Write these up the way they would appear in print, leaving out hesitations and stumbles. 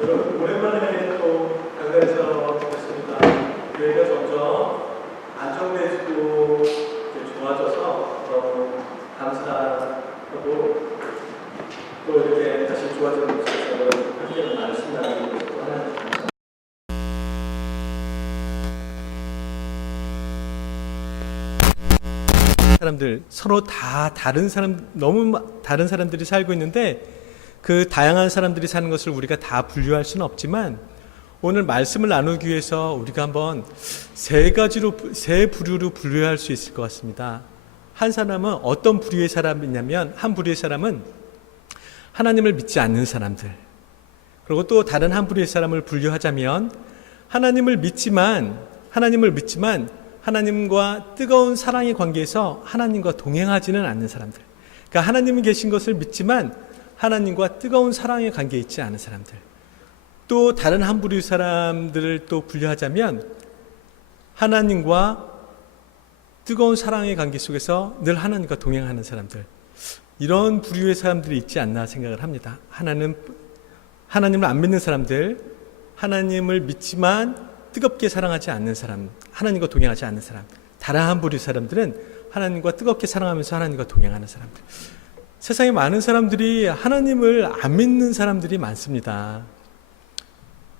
여러분 오랜만에 또 강단에서 뵙습니다. 교회가 점점 안정되고 좋아져서 너무 감사하고 또 이렇게 다시 좋아지는 모습에서 함께 말씀 나누고 있고 하나님 감사합니다. 사람들 서로 다 다른 사람 너무 다른 사람들이 살고 있는데 그 다양한 사람들이 사는 것을 우리가 다 분류할 수는 없지만 오늘 말씀을 나누기 위해서 우리가 한번 세 부류로 분류할 수 있을 것 같습니다. 한 사람은 어떤 부류의 사람이냐면 한 부류의 사람은 하나님을 믿지 않는 사람들, 그리고 또 다른 한 부류의 사람을 분류하자면 하나님을 믿지만 하나님과 뜨거운 사랑의 관계에서 하나님과 동행하지는 않는 사람들. 그러니까 하나님이 계신 것을 믿지만 하나님과 뜨거운 사랑의 관계에 있지 않은 사람들. 또 다른 한 부류 사람들을 또 분류하자면 하나님과 뜨거운 사랑의 관계 속에서 늘 하나님과 동행하는 사람들. 이런 부류의 사람들이 있지 않나 생각을 합니다. 하나님을 안 믿는 사람들, 하나님을 믿지만 뜨겁게 사랑하지 않는 사람, 하나님과 동행하지 않는 사람. 다른 한 부류 사람들은 하나님과 뜨겁게 사랑하면서 하나님과 동행하는 사람들. 세상에 많은 사람들이 하나님을 안 믿는 사람들이 많습니다.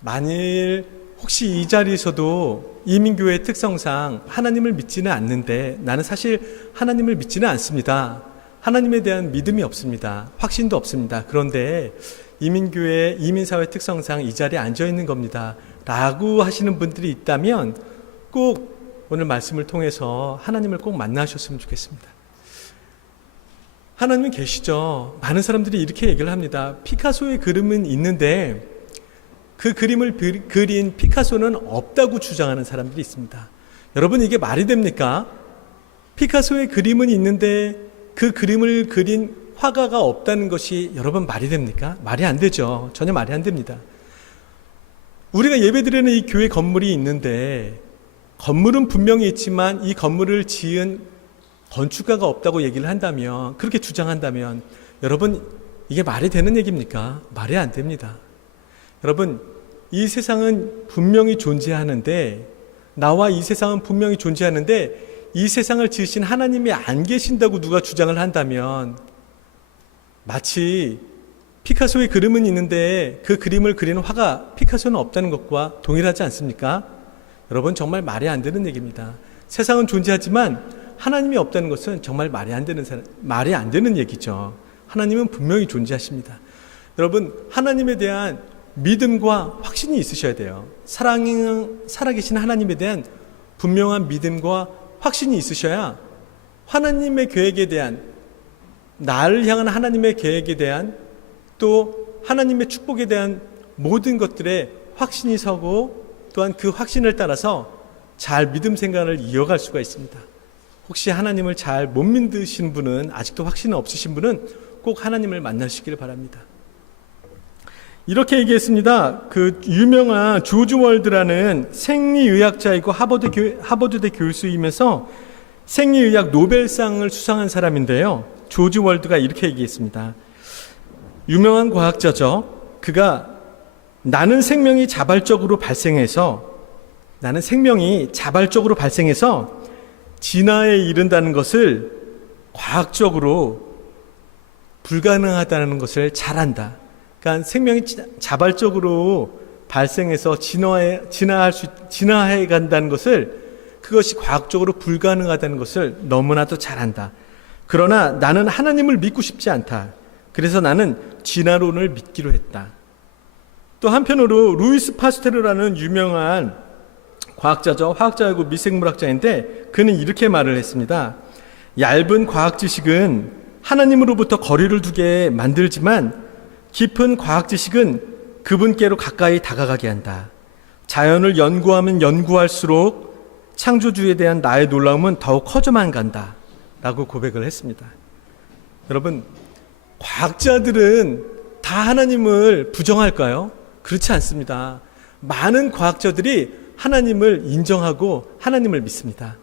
만일 혹시 이 자리에서도 이민교회의 특성상 하나님을 믿지는 않는데 나는 사실 하나님을 믿지는 않습니다. 하나님에 대한 믿음이 없습니다. 확신도 없습니다. 그런데 이민교회, 이민사회 특성상 이 자리에 앉아있는 겁니다. 라고 하시는 분들이 있다면 꼭 오늘 말씀을 통해서 하나님을 꼭 만나셨으면 좋겠습니다. 하나님은 계시죠. 많은 사람들이 이렇게 얘기를 합니다. 피카소의 그림은 있는데 그 그림을 그린 피카소는 없다고 주장하는 사람들이 있습니다. 여러분, 이게 말이 됩니까? 피카소의 그림은 있는데 그 그림을 그린 화가가 없다는 것이 여러분 말이 됩니까? 말이 안 되죠. 전혀 말이 안 됩니다. 우리가 예배드리는 이 교회 건물이 있는데 건물은 분명히 있지만 이 건물을 지은 건축가가 없다고 얘기를 한다면, 그렇게 주장한다면 여러분, 이게 말이 되는 얘기입니까? 말이 안 됩니다. 여러분, 이 세상은 분명히 존재하는데, 나와 이 세상은 분명히 존재하는데 이 세상을 지으신 하나님이 안 계신다고 누가 주장을 한다면 마치 피카소의 그림은 있는데 그 그림을 그리는 화가 피카소는 없다는 것과 동일하지 않습니까? 여러분, 정말 말이 안 되는 얘기입니다. 세상은 존재하지만 하나님이 없다는 것은 정말 말이 안 되는 얘기죠. 하나님은 분명히 존재하십니다. 여러분, 하나님에 대한 믿음과 확신이 있으셔야 돼요. 살아계신 하나님에 대한 분명한 믿음과 확신이 있으셔야 하나님의 계획에 대한, 나를 향한 하나님의 계획에 대한, 또 하나님의 축복에 대한 모든 것들에 확신이 서고 또한 그 확신을 따라서 잘 믿음 생활을 이어갈 수가 있습니다. 혹시 하나님을 잘 못 믿으신 분은, 아직도 확신이 없으신 분은 꼭 하나님을 만나시길 바랍니다. 이렇게 얘기했습니다. 그 유명한 조지 월드라는 생리의학자이고 하버드대 교수이면서 생리의학 노벨상을 수상한 사람인데요. 조지 월드가 이렇게 얘기했습니다. 유명한 과학자죠. 그가 나는 생명이 자발적으로 발생해서 진화에 이른다는 것을 과학적으로 불가능하다는 것을 잘 안다. 그러니까 생명이 자발적으로 발생해서 진화해 간다는 것을, 그것이 과학적으로 불가능하다는 것을 너무나도 잘 안다. 그러나 나는 하나님을 믿고 싶지 않다. 그래서 나는 진화론을 믿기로 했다. 또 한편으로 루이스 파스테르라는 유명한 과학자죠. 화학자이고 미생물학자인데 그는 이렇게 말을 했습니다. 얇은 과학 지식은 하나님으로부터 거리를 두게 만들지만 깊은 과학 지식은 그분께로 가까이 다가가게 한다. 자연을 연구하면 연구할수록 창조주에 대한 나의 놀라움은 더욱 커져만 간다. 라고 고백을 했습니다. 여러분, 과학자들은 다 하나님을 부정할까요? 그렇지 않습니다. 많은 과학자들이 하나님을 인정하고 하나님을 믿습니다.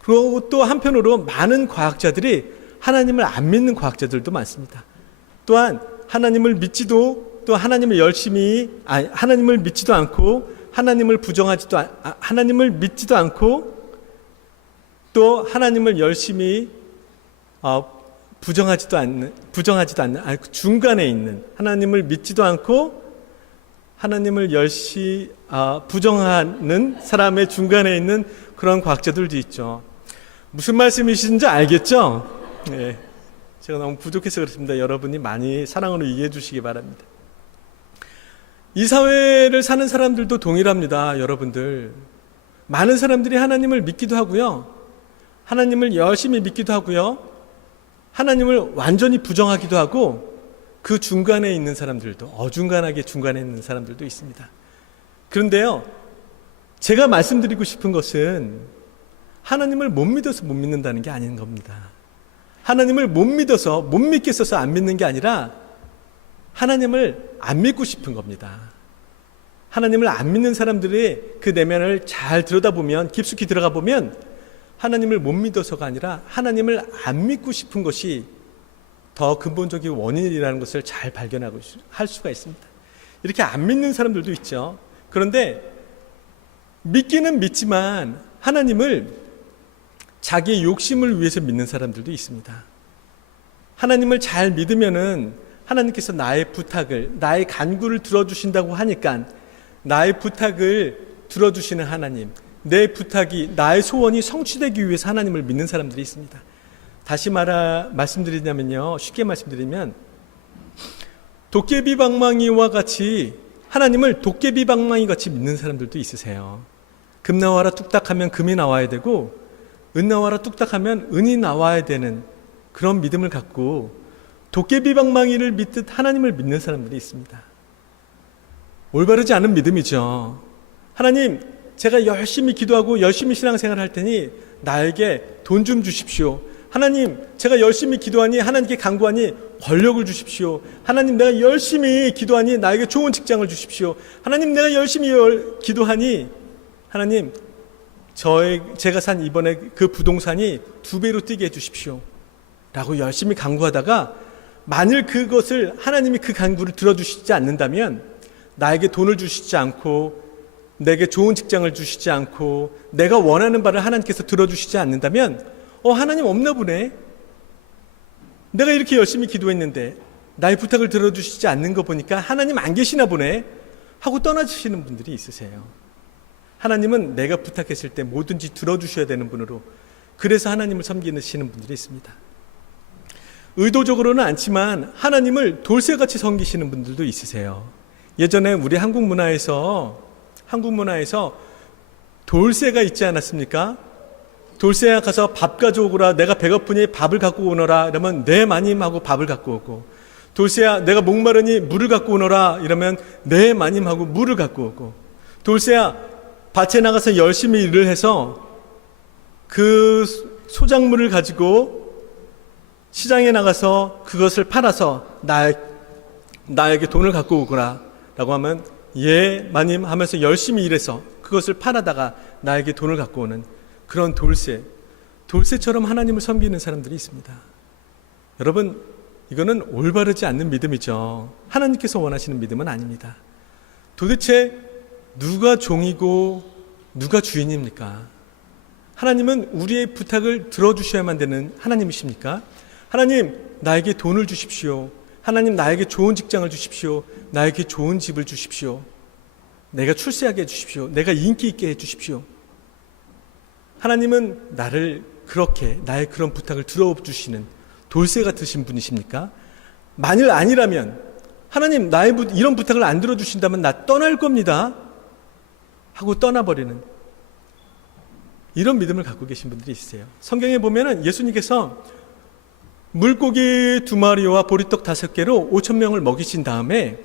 그리고 또 한편으로 많은 과학자들이 하나님을 안 믿는 과학자들도 많습니다. 또한 하나님을 믿지도 또 하나님을 하나님을 믿지도 않고 하나님을 믿지도 않고 또 하나님을 열심히 부정하지도 않는 중간에 있는, 하나님을 믿지도 않고 하나님을 부정하는 사람의 중간에 있는 그런 과학자들도 있죠. 무슨 말씀이신지 알겠죠? 네. 제가 너무 부족해서 그렇습니다. 여러분이 많이 사랑으로 이해해 주시기 바랍니다. 이 사회를 사는 사람들도 동일합니다. 여러분들, 많은 사람들이 하나님을 믿기도 하고요, 하나님을 열심히 믿기도 하고요, 하나님을 완전히 부정하기도 하고, 그 중간에 있는 사람들도, 어중간하게 중간에 있는 사람들도 있습니다. 그런데요, 제가 말씀드리고 싶은 것은 하나님을 못 믿어서 못 믿는다는 게 아닌 겁니다. 하나님을 못 믿겠어서 안 믿는 게 아니라 하나님을 안 믿고 싶은 겁니다. 하나님을 안 믿는 사람들의 그 내면을 잘 들여다보면, 깊숙이 들어가 보면 하나님을 못 믿어서가 아니라 하나님을 안 믿고 싶은 것이 더 근본적인 원인이라는 것을 잘 발견하고 할 수가 있습니다. 이렇게 안 믿는 사람들도 있죠. 그런데 믿기는 믿지만 하나님을 자기의 욕심을 위해서 믿는 사람들도 있습니다. 하나님을 잘 믿으면은 하나님께서 나의 부탁을, 나의 간구를 들어주신다고 하니까 나의 부탁을 들어주시는 하나님, 내 부탁이, 나의 소원이 성취되기 위해서 하나님을 믿는 사람들이 있습니다. 다시 말씀드리냐면요, 쉽게 말씀드리면 도깨비 방망이와 같이 하나님을 도깨비 방망이 같이 믿는 사람들도 있으세요. 금 나와라 뚝딱 하면 금이 나와야 되고, 은 나와라 뚝딱 하면 은이 나와야 되는 그런 믿음을 갖고 도깨비 방망이를 믿듯 하나님을 믿는 사람들이 있습니다. 올바르지 않은 믿음이죠. 하나님, 제가 열심히 기도하고 열심히 신앙생활을 할 테니 나에게 돈 좀 주십시오. 하나님, 제가 열심히 기도하니, 하나님께 간구하니 권력을 주십시오. 하나님, 내가 열심히 기도하니 나에게 좋은 직장을 주십시오. 하나님, 내가 열심히 기도하니 하나님, 제가 산 이번에 그 부동산이 2배로 뛰게 해주십시오 라고 열심히 간구하다가, 만일 그것을 하나님이 그 간구를 들어주시지 않는다면, 나에게 돈을 주시지 않고 내게 좋은 직장을 주시지 않고 내가 원하는 바를 하나님께서 들어주시지 않는다면, 하나님 없나 보네, 내가 이렇게 열심히 기도했는데 나의 부탁을 들어주시지 않는 거 보니까 하나님 안 계시나 보네 하고 떠나주시는 분들이 있으세요. 하나님은 내가 부탁했을 때 뭐든지 들어주셔야 되는 분으로, 그래서 하나님을 섬기시는 분들이 있습니다. 의도적으로는 않지만 하나님을 돌쇠같이 섬기시는 분들도 있으세요. 예전에 우리 한국 문화에서 돌쇠가 있지 않았습니까? 돌쇠야, 가서 밥 가져오거라, 내가 배고프니 밥을 갖고 오너라 이러면 네 마님 하고 밥을 갖고 오고, 돌쇠야, 내가 목마르니 물을 갖고 오너라 이러면 네 마님 하고 물을 갖고 오고, 돌쇠야, 밭에 나가서 열심히 일을 해서 그 소작물을 가지고 시장에 나가서 그것을 팔아서 나에게 돈을 갖고 오거라 라고 하면 예 마님 하면서 열심히 일해서 그것을 팔아다가 나에게 돈을 갖고 오는 그런 돌쇠처럼 하나님을 섬기는 사람들이 있습니다. 여러분, 이거는 올바르지 않는 믿음이죠. 하나님께서 원하시는 믿음은 아닙니다. 도대체 누가 종이고 누가 주인입니까? 하나님은 우리의 부탁을 들어주셔야만 되는 하나님이십니까? 하나님, 나에게 돈을 주십시오. 하나님, 나에게 좋은 직장을 주십시오. 나에게 좋은 집을 주십시오. 내가 출세하게 해주십시오. 내가 인기 있게 해주십시오. 하나님은 나의 그런 부탁을 들어주시는 돌쇠 같으신 분이십니까? 만일 아니라면, 하나님, 나의 이런 부탁을 안 들어주신다면 나 떠날 겁니다 하고 떠나버리는 이런 믿음을 갖고 계신 분들이 있으세요. 성경에 보면은 예수님께서 물고기 2마리와 보리떡 5개로 5,000명을 먹이신 다음에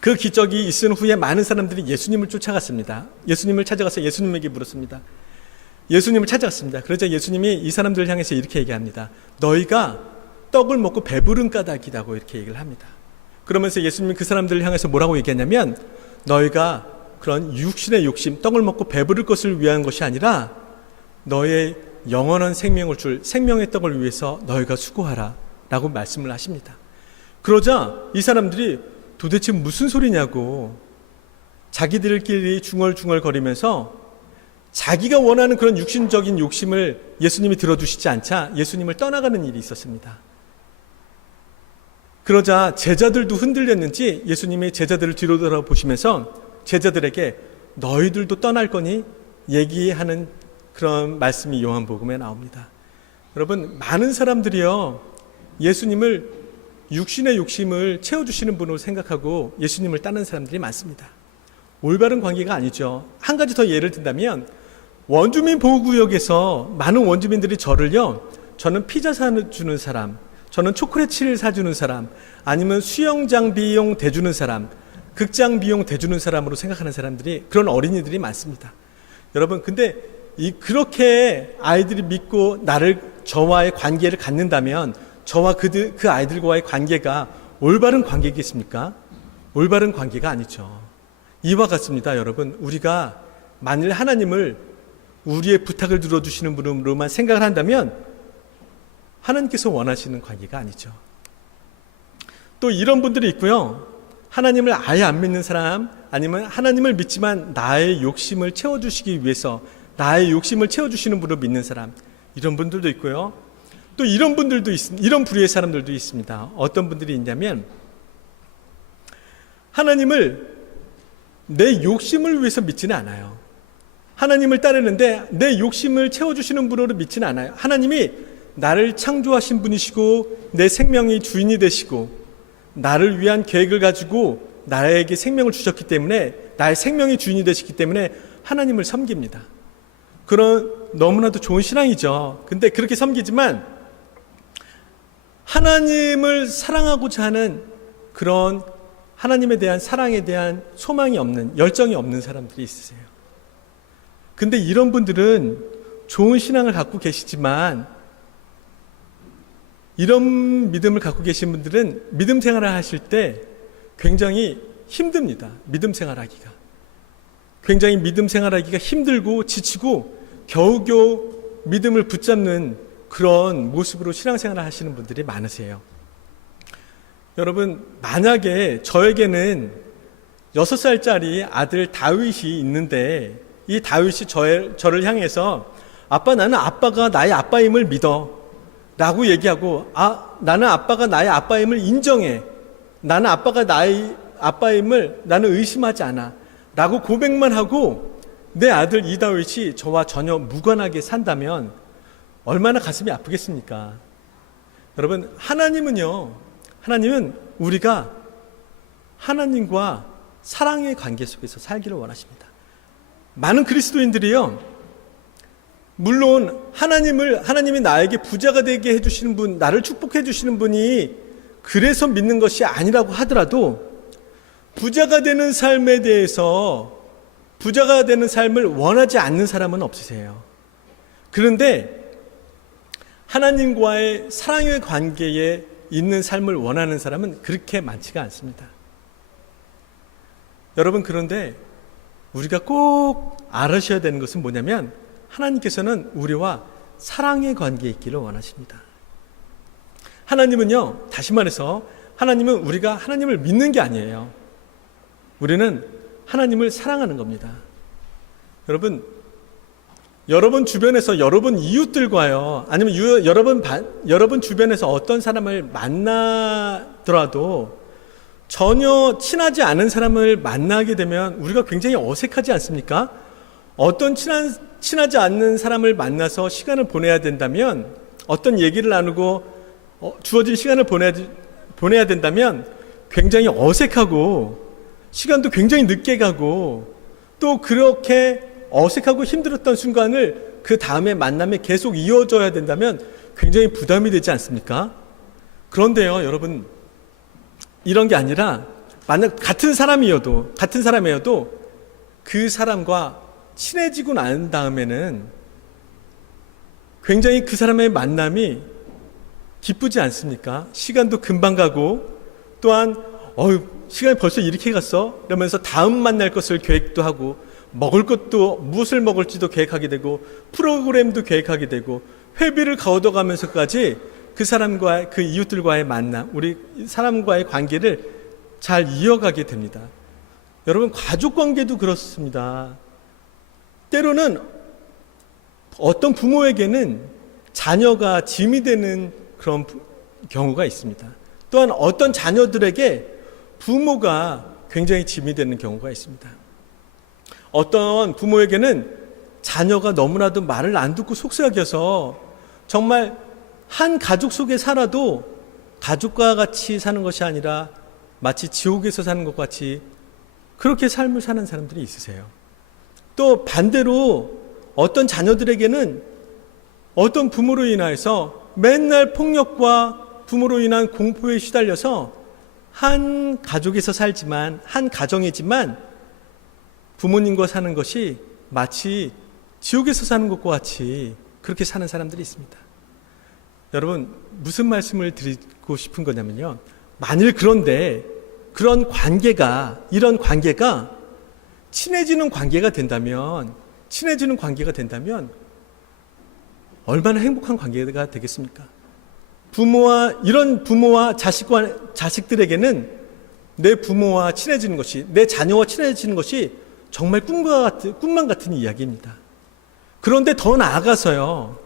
그 기적이 있은 후에 많은 사람들이 예수님을 쫓아갔습니다. 예수님을 찾아가서 예수님에게 물었습니다. 예수님을 찾아갔습니다. 그러자 예수님이 이 사람들을 향해서 이렇게 얘기합니다. 너희가 떡을 먹고 배부른 까닭이라고 이렇게 얘기를 합니다. 그러면서 예수님이 그 사람들을 향해서 뭐라고 얘기하냐면, 너희가 그런 육신의 욕심, 떡을 먹고 배부를 것을 위한 것이 아니라 너의 영원한 생명을 줄 생명의 떡을 위해서 너희가 수고하라 라고 말씀을 하십니다. 그러자 이 사람들이 도대체 무슨 소리냐고 자기들끼리 중얼중얼거리면서 자기가 원하는 그런 육신적인 욕심을 예수님이 들어주시지 않자 예수님을 떠나가는 일이 있었습니다. 그러자 제자들도 흔들렸는지 예수님이 제자들을 뒤로 돌아보시면서 제자들에게 너희들도 떠날 거니 얘기하는 그런 말씀이 요한복음에 나옵니다. 여러분, 많은 사람들이요 예수님을 육신의 욕심을 채워주시는 분으로 생각하고 예수님을 따르는 사람들이 많습니다. 올바른 관계가 아니죠. 한 가지 더 예를 든다면 원주민 보호구역에서 많은 원주민들이 저는 피자 사주는 사람, 저는 초콜릿을 사주는 사람, 아니면 수영장 비용 대주는 사람, 극장 비용 대주는 사람으로 생각하는 사람들이, 그런 어린이들이 많습니다. 여러분, 근데 그렇게 아이들이 믿고 저와의 관계를 갖는다면 저와 그 아이들과의 관계가 올바른 관계겠습니까? 올바른 관계가 아니죠. 이와 같습니다. 여러분, 우리가 만일 하나님을 우리의 부탁을 들어주시는 분으로만 생각을 한다면 하나님께서 원하시는 관계가 아니죠. 또 이런 분들이 있고요. 하나님을 아예 안 믿는 사람, 아니면 하나님을 믿지만 나의 욕심을 채워주시기 위해서 나의 욕심을 채워주시는 분을 믿는 사람, 이런 분들도 있고요. 또 이런 분들도 이런 부류의 사람들도 있습니다. 어떤 분들이 있냐면 하나님을 내 욕심을 위해서 믿지는 않아요. 하나님을 따르는데 내 욕심을 채워주시는 분으로 믿지는 않아요. 하나님이 나를 창조하신 분이시고 내 생명의 주인이 되시고 나를 위한 계획을 가지고 나에게 생명을 주셨기 때문에, 나의 생명의 주인이 되시기 때문에 하나님을 섬깁니다. 그런 너무나도 좋은 신앙이죠. 근데 그렇게 섬기지만 하나님을 사랑하고자 하는 그런 하나님에 대한 사랑에 대한 소망이 없는, 열정이 없는 사람들이 있으세요. 근데 이런 분들은 좋은 신앙을 갖고 계시지만, 이런 믿음을 갖고 계신 분들은 믿음 생활을 하실 때 굉장히 힘듭니다. 믿음 생활하기가. 굉장히 믿음 생활하기가 힘들고 지치고 겨우겨우 믿음을 붙잡는 그런 모습으로 신앙생활을 하시는 분들이 많으세요. 여러분, 만약에 저에게는 6살짜리 아들 다윗이 있는데 이 다윗이 저를 향해서 아빠, 나는 아빠가 나의 아빠임을 믿어 라고 얘기하고, 나는 아빠가 나의 아빠임을 인정해, 나는 아빠가 나의 아빠임을 나는 의심하지 않아 라고 고백만 하고 내 아들 이다윗이 저와 전혀 무관하게 산다면 얼마나 가슴이 아프겠습니까? 여러분, 하나님은 우리가 하나님과 사랑의 관계 속에서 살기를 원하십니다. 많은 그리스도인들이요, 물론 하나님이 나에게 부자가 되게 해주시는 분, 나를 축복해 주시는 분이 그래서 믿는 것이 아니라고 하더라도 부자가 되는 삶에 대해서, 부자가 되는 삶을 원하지 않는 사람은 없으세요. 그런데 하나님과의 사랑의 관계에 있는 삶을 원하는 사람은 그렇게 많지가 않습니다. 여러분, 그런데 우리가 꼭 알으셔야 되는 것은 뭐냐면, 하나님께서는 우리와 사랑의 관계에 있기를 원하십니다. 하나님은요, 다시 말해서 하나님은 우리가 하나님을 믿는 게 아니에요. 우리는 하나님을 사랑하는 겁니다. 여러분 주변에서 여러분 이웃들과요, 아니면 여러분 주변에서 어떤 사람을 만나더라도 전혀 친하지 않은 사람을 만나게 되면 우리가 굉장히 어색하지 않습니까? 어떤 친하지 않는 사람을 만나서 시간을 보내야 된다면, 어떤 얘기를 나누고 주어진 시간을 보내야 된다면 굉장히 어색하고 시간도 굉장히 늦게 가고, 또 그렇게 어색하고 힘들었던 순간을 그 다음에 만남에 계속 이어져야 된다면 굉장히 부담이 되지 않습니까? 그런데요, 여러분, 이런 게 아니라 만약 같은 사람이어도 그 사람과 친해지고 난 다음에는 굉장히 그 사람의 만남이 기쁘지 않습니까? 시간도 금방 가고, 또한 시간이 벌써 이렇게 갔어? 이러면서 다음 만날 것을 계획도 하고, 먹을 것도 무엇을 먹을지도 계획하게 되고, 프로그램도 계획하게 되고, 회비를 걷어가면서까지 그 사람과 그 이웃들과의 만남, 우리 사람과의 관계를 잘 이어가게 됩니다. 여러분, 가족 관계도 그렇습니다. 때로는 어떤 부모에게는 자녀가 짐이 되는 그런 경우가 있습니다. 또한 어떤 자녀들에게 부모가 굉장히 짐이 되는 경우가 있습니다. 어떤 부모에게는 자녀가 너무나도 말을 안 듣고 속삭여서 정말 한 가족 속에 살아도 가족과 같이 사는 것이 아니라 마치 지옥에서 사는 것 같이 그렇게 삶을 사는 사람들이 있으세요. 또 반대로 어떤 자녀들에게는 어떤 부모로 인하여서 맨날 폭력과 부모로 인한 공포에 시달려서 한 가족에서 살지만, 한 가정이지만 부모님과 사는 것이 마치 지옥에서 사는 것과 같이 그렇게 사는 사람들이 있습니다. 여러분, 무슨 말씀을 드리고 싶은 거냐면요, 만일 그런데 그런 관계가, 이런 관계가 친해지는 관계가 된다면 얼마나 행복한 관계가 되겠습니까? 이런 부모와 자식들에게는 내 부모와 친해지는 것이, 내 자녀와 친해지는 것이 정말 꿈만 같은 이야기입니다. 그런데 더 나아가서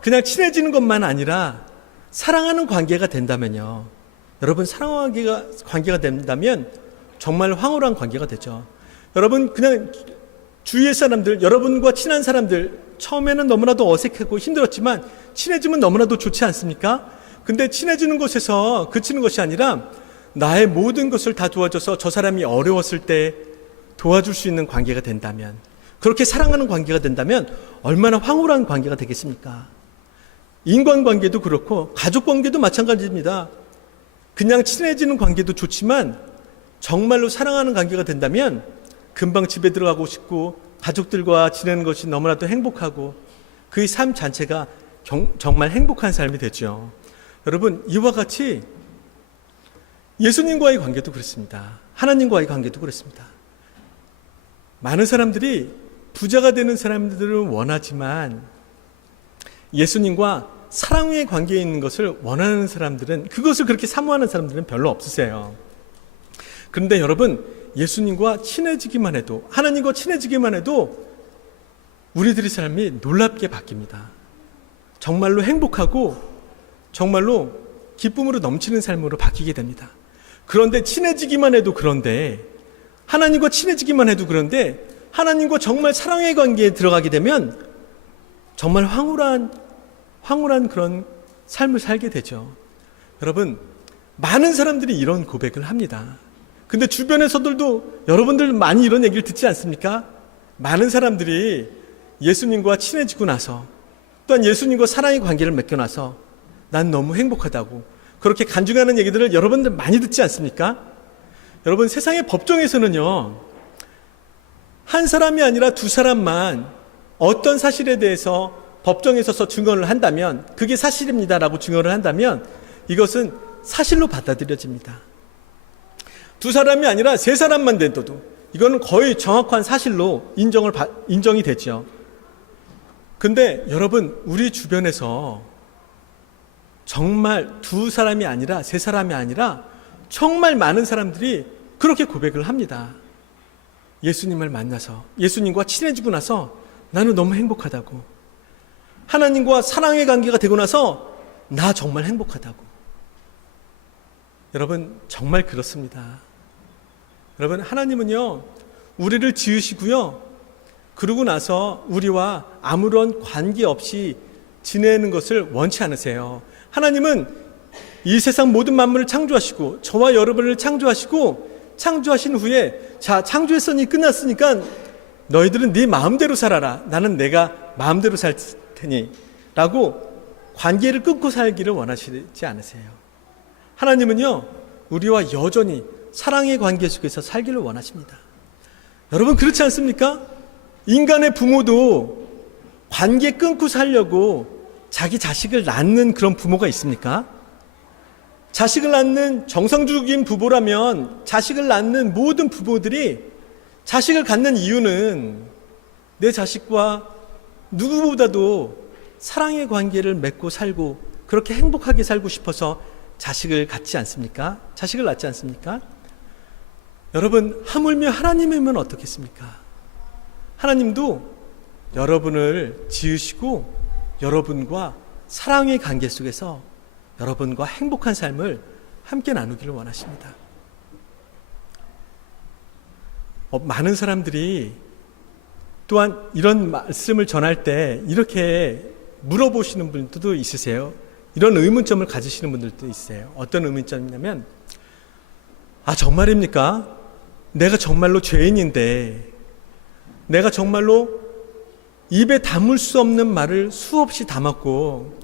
그냥 친해지는 것만 아니라 사랑하는 관계가 된다면요. 여러분, 사랑하는 관계가 된다면 정말 황홀한 관계가 되죠. 여러분, 그냥 주위의 사람들, 여러분과 친한 사람들, 처음에는 너무나도 어색하고 힘들었지만 친해지면 너무나도 좋지 않습니까? 근데 친해지는 것에서 그치는 것이 아니라 나의 모든 것을 다 도와줘서 저 사람이 어려웠을 때 도와줄 수 있는 관계가 된다면, 그렇게 사랑하는 관계가 된다면 얼마나 황홀한 관계가 되겠습니까? 인간관계도 그렇고 가족관계도 마찬가지입니다. 그냥 친해지는 관계도 좋지만 정말로 사랑하는 관계가 된다면 금방 집에 들어가고 싶고 가족들과 지내는 것이 너무나도 행복하고 그 삶 자체가 정말 행복한 삶이 되죠. 여러분, 이와 같이 예수님과의 관계도 그렇습니다. 하나님과의 관계도 그렇습니다. 많은 사람들이 부자가 되는 사람들은 원하지만 예수님과 사랑의 관계에 있는 것을 원하는 사람들은, 그것을 그렇게 사모하는 사람들은 별로 없으세요. 그런데 여러분, 예수님과 친해지기만 해도, 하나님과 친해지기만 해도 우리들의 삶이 놀랍게 바뀝니다. 정말로 행복하고 정말로 기쁨으로 넘치는 삶으로 바뀌게 됩니다. 그런데 친해지기만 해도, 그런데 하나님과 친해지기만 해도, 그런데 하나님과 정말 사랑의 관계에 들어가게 되면 정말 황홀한 그런 삶을 살게 되죠. 여러분, 많은 사람들이 이런 고백을 합니다. 근데 주변에서들도 여러분들 많이 이런 얘기를 듣지 않습니까? 많은 사람들이 예수님과 친해지고 나서, 또한 예수님과 사랑의 관계를 맺고 나서 난 너무 행복하다고 그렇게 간증하는 얘기들을 여러분들 많이 듣지 않습니까? 여러분, 세상의 법정에서는요, 한 사람이 아니라 두 사람만 어떤 사실에 대해서 법정에 서서 증언을 한다면, 그게 사실입니다라고 증언을 한다면 이것은 사실로 받아들여집니다. 두 사람이 아니라 세 사람만 돼도 이거는 거의 정확한 사실로 인정이 되죠. 근데 여러분, 우리 주변에서 정말 두 사람이 아니라 세 사람이 아니라 정말 많은 사람들이 그렇게 고백을 합니다. 예수님을 만나서, 예수님과 친해지고 나서 나는 너무 행복하다고, 하나님과 사랑의 관계가 되고 나서 나 정말 행복하다고. 여러분, 정말 그렇습니다. 여러분, 하나님은요, 우리를 지으시고요, 그러고 나서 우리와 아무런 관계없이 지내는 것을 원치 않으세요. 하나님은 이 세상 모든 만물을 창조하시고 저와 여러분을 창조하시고, 창조하신 후에 자, 창조했으니 끝났으니까 너희들은 네 마음대로 살아라, 나는 내가 마음대로 살 테니 라고 관계를 끊고 살기를 원하시지 않으세요. 하나님은요, 우리와 여전히 사랑의 관계 속에서 살기를 원하십니다. 여러분, 그렇지 않습니까? 인간의 부모도 관계 끊고 살려고 자기 자식을 낳는 그런 부모가 있습니까? 자식을 낳는 정상적인 부모라면 자식을 낳는 모든 부모들이 자식을 갖는 이유는 내 자식과 누구보다도 사랑의 관계를 맺고 살고 그렇게 행복하게 살고 싶어서 자식을 갖지 않습니까? 자식을 낳지 않습니까? 여러분, 하물며 하나님이면 어떻겠습니까? 하나님도 여러분을 지으시고 여러분과 사랑의 관계 속에서 여러분과 행복한 삶을 함께 나누기를 원하십니다. 많은 사람들이 또한 이런 말씀을 전할 때 이렇게 물어보시는 분들도 있으세요. 이런 의문점을 가지시는 분들도 있어요. 어떤 의문점이냐면, 정말입니까? 내가 정말로 죄인인데 내가 정말로 입에 담을 수 없는 말을 수없이 담았고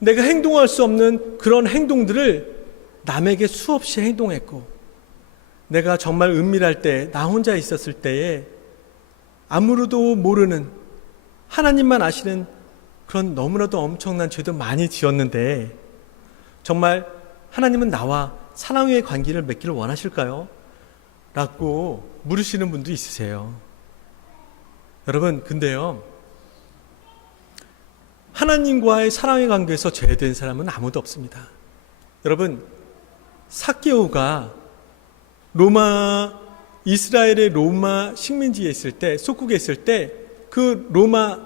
내가 행동할 수 없는 그런 행동들을 남에게 수없이 행동했고 내가 정말 은밀할 때 나 혼자 있었을 때에 아무도 모르는 하나님만 아시는 그런 너무나도 엄청난 죄도 많이 지었는데 정말 하나님은 나와 사랑의 관계를 맺기를 원하실까요? 라고 물으시는 분도 있으세요. 여러분, 근데요, 하나님과의 사랑의 관계에서 죄된 사람은 아무도 없습니다. 여러분, 삭개오가 이스라엘의 로마 식민지에 있을 때, 속국에 있을 때, 그 로마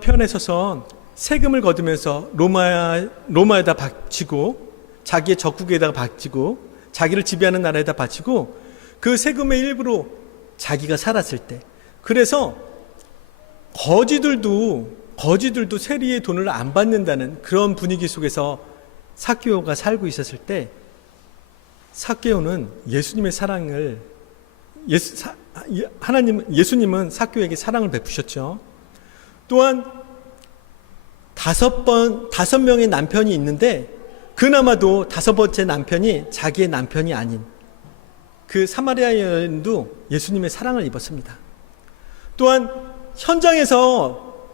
편에 서서 세금을 거두면서 로마에다 바치고, 자기의 적국에다가 바치고, 자기를 지배하는 나라에다 바치고, 그 세금의 일부로 자기가 살았을 때, 그래서 거지들도 세리의 돈을 안 받는다는 그런 분위기 속에서 삭개오가 살고 있었을 때 삭개오는 예수님의 사랑을 예수님은 삭개오에게 사랑을 베푸셨죠. 또한 5명의 남편이 있는데 그나마도 5번째 남편이 자기의 남편이 아닌 그 사마리아 여인도 예수님의 사랑을 입었습니다. 또한 현장에서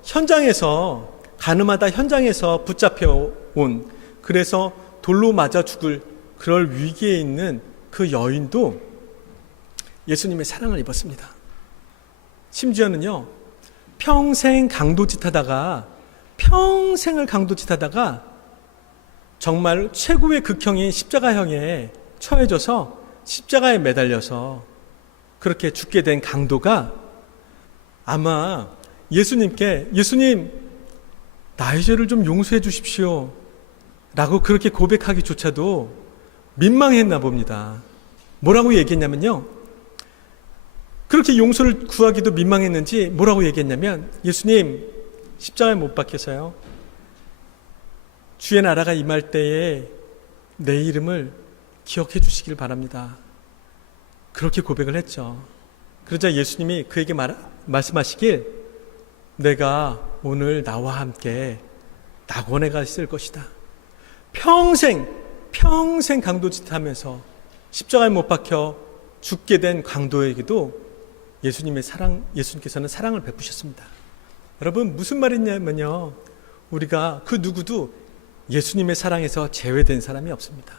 가늠하다 현장에서 붙잡혀 온, 그래서 돌로 맞아 죽을 그럴 위기에 있는 그 여인도 예수님의 사랑을 입었습니다. 심지어는요, 평생을 강도짓하다가 정말 최고의 극형인 십자가형에 처해져서 십자가에 매달려서 그렇게 죽게 된 강도가 아마 예수님 나의 죄를 좀 용서해 주십시오 라고 그렇게 고백하기조차도 민망했나 봅니다. 뭐라고 얘기했냐면요, 그렇게 용서를 구하기도 민망했는지 뭐라고 얘기했냐면, 예수님, 십자가에 못 박혀서요, 주의 나라가 임할 때에 내 이름을 기억해 주시길 바랍니다. 그렇게 고백을 했죠. 그러자 예수님이 그에게 말씀하시길, 내가 오늘 나와 함께 낙원에 가 있을 것이다. 평생 강도짓하면서 십자가에 못 박혀 죽게 된 강도에게도 예수님께서는 사랑을 베푸셨습니다. 여러분, 무슨 말이냐면요, 우리가 그 누구도 예수님의 사랑에서 제외된 사람이 없습니다.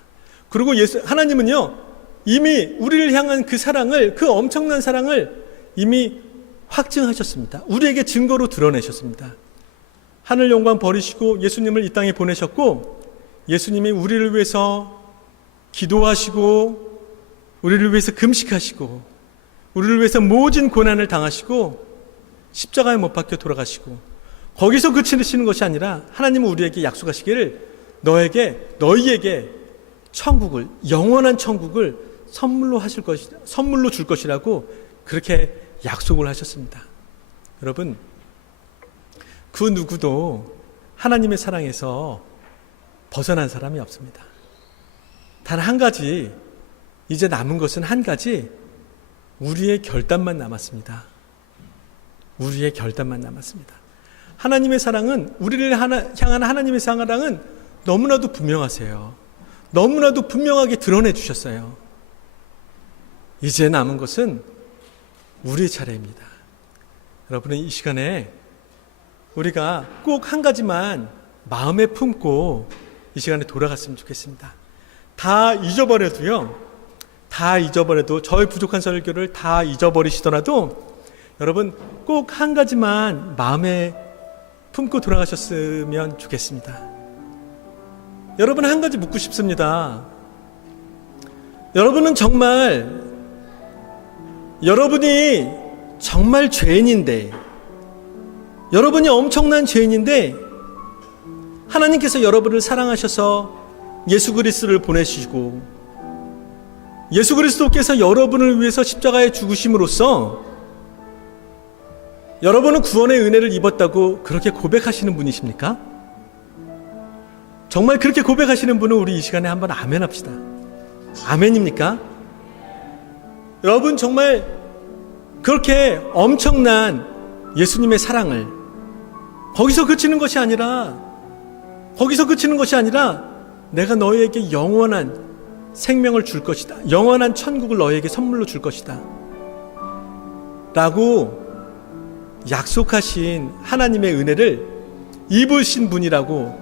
그리고 하나님은요, 이미 우리를 향한 그 사랑을, 그 엄청난 사랑을 이미 확증하셨습니다. 우리에게 증거로 드러내셨습니다. 하늘 영광 버리시고 예수님을 이 땅에 보내셨고, 예수님이 우리를 위해서 기도하시고, 우리를 위해서 금식하시고, 우리를 위해서 모진 고난을 당하시고, 십자가에 못 박혀 돌아가시고, 거기서 그치시는 것이 아니라 하나님은 우리에게 약속하시기를 너희에게 천국을, 영원한 천국을 선물로 줄 것이라고 그렇게 약속을 하셨습니다. 여러분, 그 누구도 하나님의 사랑에서 벗어난 사람이 없습니다. 단 한 가지, 이제 남은 것은 한 가지, 우리의 결단만 남았습니다. 우리의 결단만 남았습니다. 하나님의 사랑은, 우리를 향한 하나님의 사랑은 너무나도 분명하세요. 너무나도 분명하게 드러내 주셨어요. 이제 남은 것은 우리의 차례입니다. 여러분은 이 시간에 우리가 꼭 한 가지만 마음에 품고 이 시간에 돌아갔으면 좋겠습니다. 다 잊어버려도 저의 부족한 설교를 다 잊어버리시더라도 여러분 꼭 한 가지만 마음에 품고 돌아가셨으면 좋겠습니다. 여러분, 한 가지 묻고 싶습니다. 여러분이 정말 죄인인데, 여러분이 엄청난 죄인인데 하나님께서 여러분을 사랑하셔서 예수 그리스도를 보내시고, 예수 그리스도께서 여러분을 위해서 십자가에 죽으심으로써 여러분은 구원의 은혜를 입었다고 그렇게 고백하시는 분이십니까? 정말 그렇게 고백하시는 분은 우리 이 시간에 한번 아멘 합시다. 아멘입니까? 여러분, 정말 그렇게 엄청난 예수님의 사랑을 거기서 그치는 것이 아니라 내가 너희에게 영원한 생명을 줄 것이다, 영원한 천국을 너희에게 선물로 줄 것이다 라고 약속하신 하나님의 은혜를 입으신 분이라고,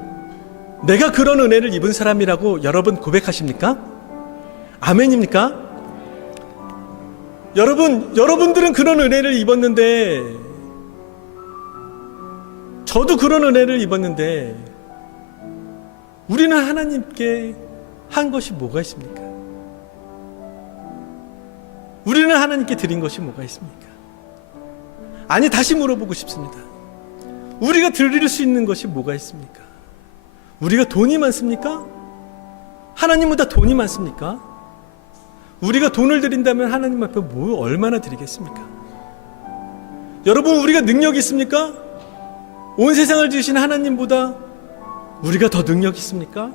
내가 그런 은혜를 입은 사람이라고 여러분 고백하십니까? 아멘입니까? 여러분들은 그런 은혜를 입었는데, 저도 그런 은혜를 입었는데, 우리는 하나님께 한 것이 뭐가 있습니까? 우리는 하나님께 드린 것이 뭐가 있습니까? 아니, 다시 물어보고 싶습니다. 우리가 드릴 수 있는 것이 뭐가 있습니까? 우리가 돈이 많습니까? 하나님보다 돈이 많습니까? 우리가 돈을 드린다면 하나님 앞에 얼마나 드리겠습니까? 여러분, 우리가 능력이 있습니까? 온 세상을 지으신 하나님보다 우리가 더 능력이 있습니까?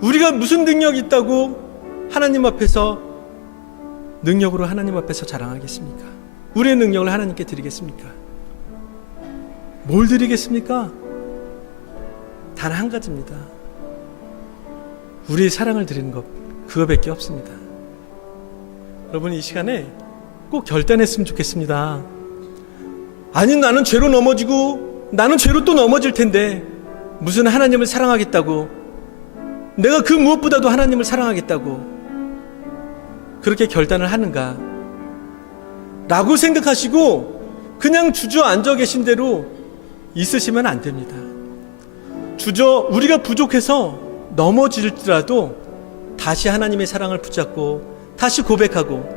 우리가 무슨 능력이 있다고 하나님 앞에서 능력으로 하나님 앞에서 자랑하겠습니까? 우리의 능력을 하나님께 드리겠습니까? 뭘 드리겠습니까? 단 한 가지입니다. 우리의 사랑을 드리는 것, 그거밖에 없습니다. 여러분, 이 시간에 꼭 결단했으면 좋겠습니다. 아니, 나는 죄로 넘어지고 나는 죄로 또 넘어질 텐데 무슨 하나님을 사랑하겠다고, 내가 그 무엇보다도 하나님을 사랑하겠다고 그렇게 결단을 하는가 라고 생각하시고 그냥 주저앉아 계신 대로 있으시면 안 됩니다. 우리가 부족해서 넘어질지라도 다시 하나님의 사랑을 붙잡고 다시 고백하고,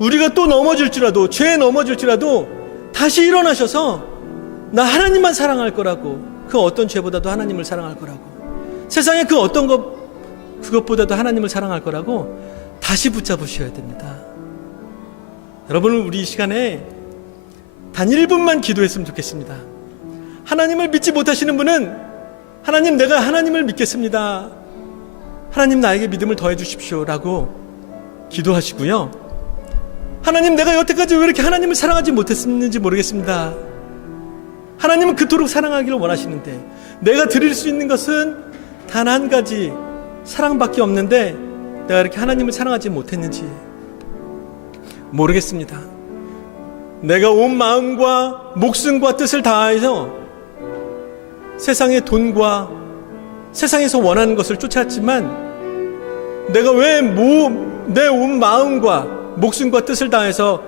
우리가 또 넘어질지라도, 죄에 넘어질지라도 다시 일어나셔서 나 하나님만 사랑할 거라고, 그 어떤 죄보다도 하나님을 사랑할 거라고, 세상에 그 어떤 그것보다도 하나님을 사랑할 거라고 다시 붙잡으셔야 됩니다. 여러분은 우리 이 시간에 단 1분만 기도했으면 좋겠습니다. 하나님을 믿지 못하시는 분은, 하나님, 내가 하나님을 믿겠습니다, 하나님 나에게 믿음을 더해 주십시오 라고 기도하시고요. 하나님, 내가 여태까지 왜 이렇게 하나님을 사랑하지 못했는지 모르겠습니다. 하나님은 그토록 사랑하기를 원하시는데 내가 드릴 수 있는 것은 단 한 가지, 사랑밖에 없는데 내가 이렇게 하나님을 사랑하지 못했는지 모르겠습니다. 내가 온 마음과 목숨과 뜻을 다해서 세상의 돈과 세상에서 원하는 것을 쫓았지만, 내가 왜 내 온 마음과 목숨과 뜻을 다해서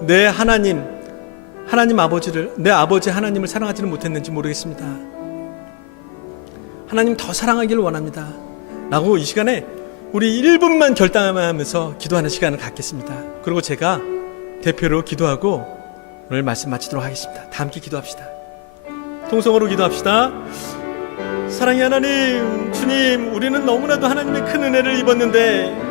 내 하나님 아버지를, 내 아버지 하나님을 사랑하지는 못했는지 모르겠습니다. 하나님 더 사랑하기를 원합니다 라고 이 시간에 우리 1분만 결단하면서 기도하는 시간을 갖겠습니다. 그리고 제가 대표로 기도하고 오늘 말씀 마치도록 하겠습니다. 다 함께 기도합시다. 통성으로 기도합시다. 사랑의 하나님, 주님, 우리는 너무나도 하나님의 큰 은혜를 입었는데,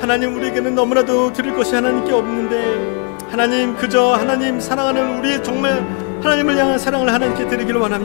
하나님 우리에게는 너무나도 드릴 것이 하나님께 없는데, 하나님 그저 하나님 사랑하는 우리 정말 하나님을 향한 사랑을 하나님께 드리기를 원합니다.